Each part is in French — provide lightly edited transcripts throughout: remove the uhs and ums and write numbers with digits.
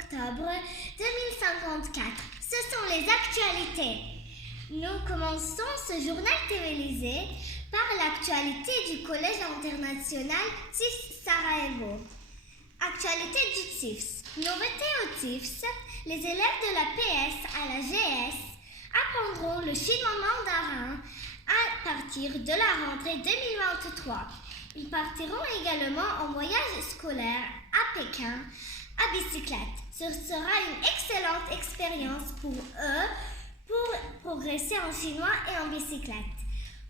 octobre 2054. Ce sont les actualités. Nous commençons ce journal télévisé par l'actualité du Collège international TIFS Sarajevo. Actualité du TIFS. Nouveauté au TIFS, les élèves de la PS à la GS apprendront le chinois mandarin à partir de la rentrée 2023. Ils partiront également en voyage scolaire à Pékin à bicyclette. Ce sera une excellente expérience pour eux pour progresser en chinois et en bicyclette.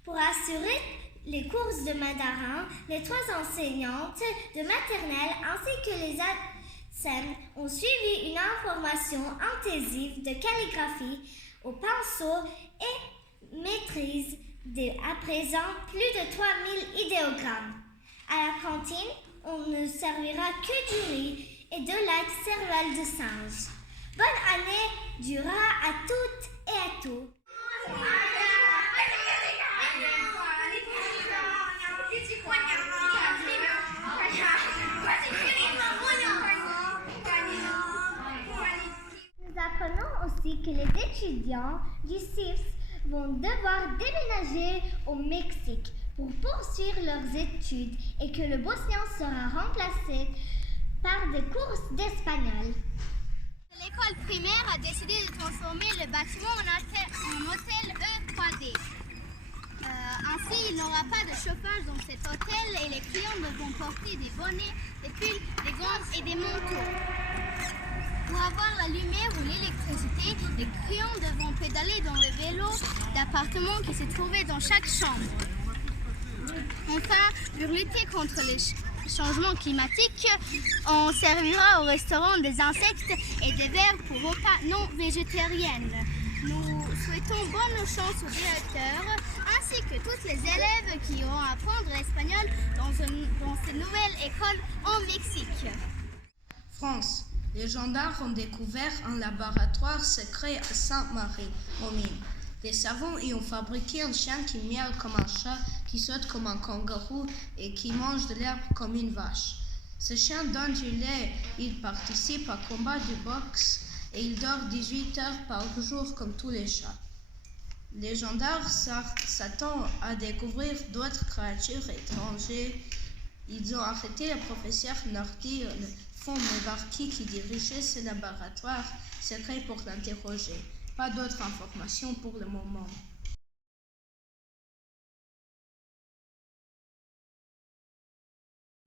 Pour assurer les courses de mandarin, les 3 enseignantes de maternelle ainsi que les ATSEM ont suivi une information intensive de calligraphie au pinceau et maîtrisent à présent plus de 3000 idéogrammes. À la cantine, on ne servira que du riz et de la cervelle de singe. Bonne année durera à toutes et à tous. Nous apprenons aussi que les étudiants du CIFS vont devoir déménager au Mexique pour poursuivre leurs études et que le bosnien sera remplacé par des cours d'espagnol. L'école primaire a décidé de transformer le bâtiment en hôtel E3D. Ainsi, il n'y aura pas de chauffage dans cet hôtel et les clients devront porter des bonnets, des pulls, des gants et des manteaux. Pour avoir la lumière ou l'électricité, les clients devront pédaler dans le vélo d'appartement qui se trouvait dans chaque chambre. Enfin, pour lutter contre les changements climatiques, on servira au restaurant des insectes et des vers pour repas non végétariennes. Nous souhaitons bonne chance aux directeurs ainsi que tous les élèves qui auront à apprendre l'espagnol dans cette nouvelle école en Mexique. France. Les gendarmes ont découvert un laboratoire secret à Sainte-Marie-aux-Mines. Les savants y ont fabriqué un chien qui miaule comme un chat, qui saute comme un kangourou et qui mange de l'herbe comme une vache. Ce chien donne du lait, il participe à combat de boxe et il dort 18 heures par jour comme tous les chats. Les gendarmes s'attendent à découvrir d'autres créatures étrangères. Ils ont arrêté le professeur Nordi, le fond Mebarki qui dirigeait ce laboratoire secret pour l'interroger. Pas d'autres informations pour le moment.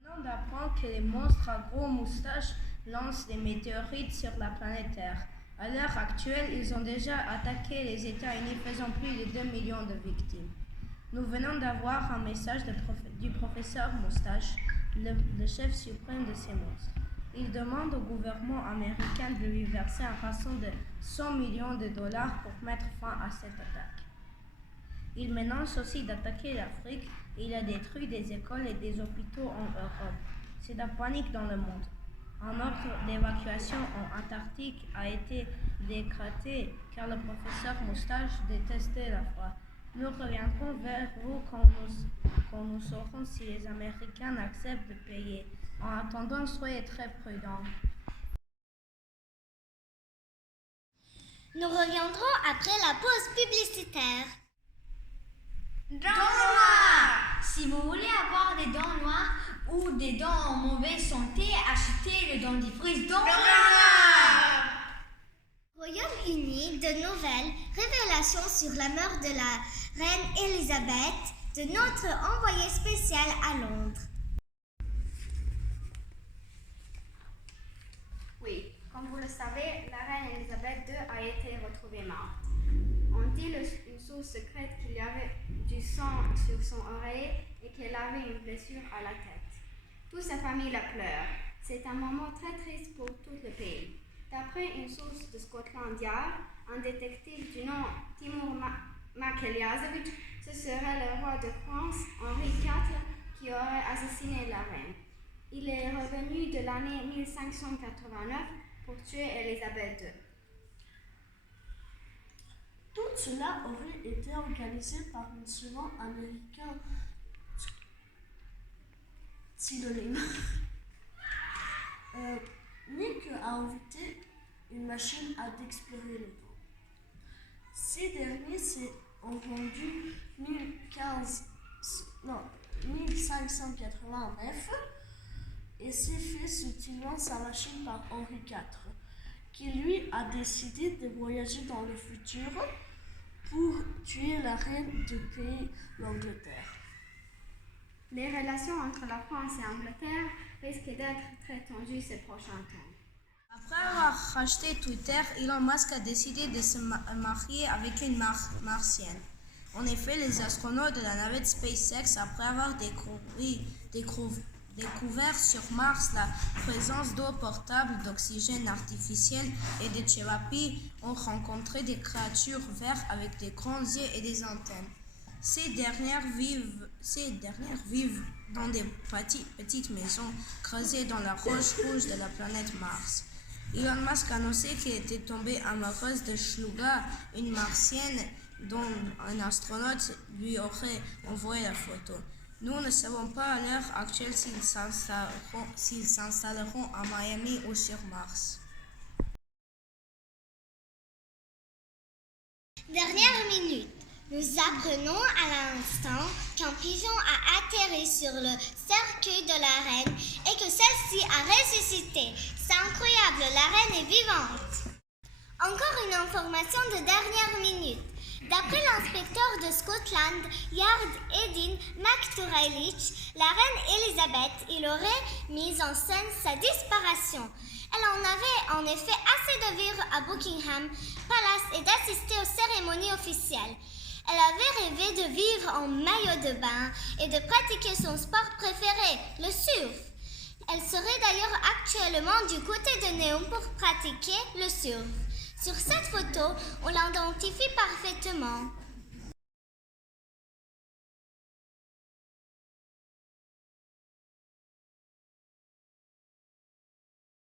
On apprend que les monstres à gros moustaches lancent des météorites sur la planète Terre. À l'heure actuelle, ils ont déjà attaqué les États-Unis, faisant plus de 2 millions de victimes. Nous venons d'avoir un message du professeur Moustache, le chef suprême de ces monstres. Il demande au gouvernement américain de lui verser un rançon de 100 millions de dollars pour mettre fin à cette attaque. Il menace aussi d'attaquer l'Afrique et il a détruit des écoles et des hôpitaux en Europe. C'est la panique dans le monde. Un ordre d'évacuation en Antarctique a été décrété car le professeur Moustache détestait la froid. Nous reviendrons vers vous quand nous saurons si les Américains acceptent de payer. En attendant, soyez très prudents. Nous reviendrons après la pause publicitaire. Dents noires! Si vous voulez avoir des dents noires ou des dents en mauvaise santé, achetez le dentifrice Dents noires! Royaume-Uni, de nouvelles révélations sur la mort de la reine Elisabeth, de notre envoyé spécial à Londres. Oui, comme vous le savez, la reine Elisabeth II a été retrouvée morte. On dit une source secrète qu'il y avait du sang sur son oreille et qu'elle avait une blessure à la tête. Toute sa famille la pleure. C'est un moment très triste pour tout le pays. D'après une source de Scotland Yard, un détective du nom Timur Makeljazovic, ce serait le roi de France, Henri IV, qui aurait assassiné la reine. Il est revenu de l'année 1589 pour tuer Elisabeth II. Tout cela aurait été organisé par un savant américain synonyme. Nick a invité une machine à d'explorer le temps. Ces derniers ont rendu 1589 et s'est fait soutient sa machine par Henri IV, qui lui a décidé de voyager dans le futur pour tuer la reine du pays, l'Angleterre. Les relations entre la France et l'Angleterre risquent d'être très tendues ces prochains temps. Après avoir racheté Twitter, Elon Musk a décidé de se marier avec une martienne. En effet, les astronautes de la navette SpaceX, après avoir découvert sur Mars la présence d'eau potable, d'oxygène artificiel et de thérapies, ont rencontré des créatures vertes avec des grands yeux et des antennes. Ces dernières vivent dans des petites maisons creusées dans la roche rouge de la planète Mars. Elon Musk a annoncé qu'il était tombé amoureux de Shluga, une martienne dont un astronaute lui aurait envoyé la photo. Nous ne savons pas à l'heure actuelle s'ils s'installeront à Miami ou sur Mars. Dernière minute. Nous apprenons à l'instant qu'un pigeon a atterri sur le cercueil de la reine et que celle-ci a ressuscité. C'est incroyable, la reine est vivante. Encore une information de dernière minute. D'après l'inspecteur de Scotland Yard Edin McTurailich, la reine Elisabeth, il aurait mis en scène sa disparition. Elle en avait en effet assez de vivre à Buckingham Palace et d'assister aux cérémonies officielles. Elle avait rêvé de vivre en maillot de bain et de pratiquer son sport préféré, le surf. Elle serait d'ailleurs actuellement du côté de Neom pour pratiquer le surf. Sur cette photo, on l'identifie parfaitement.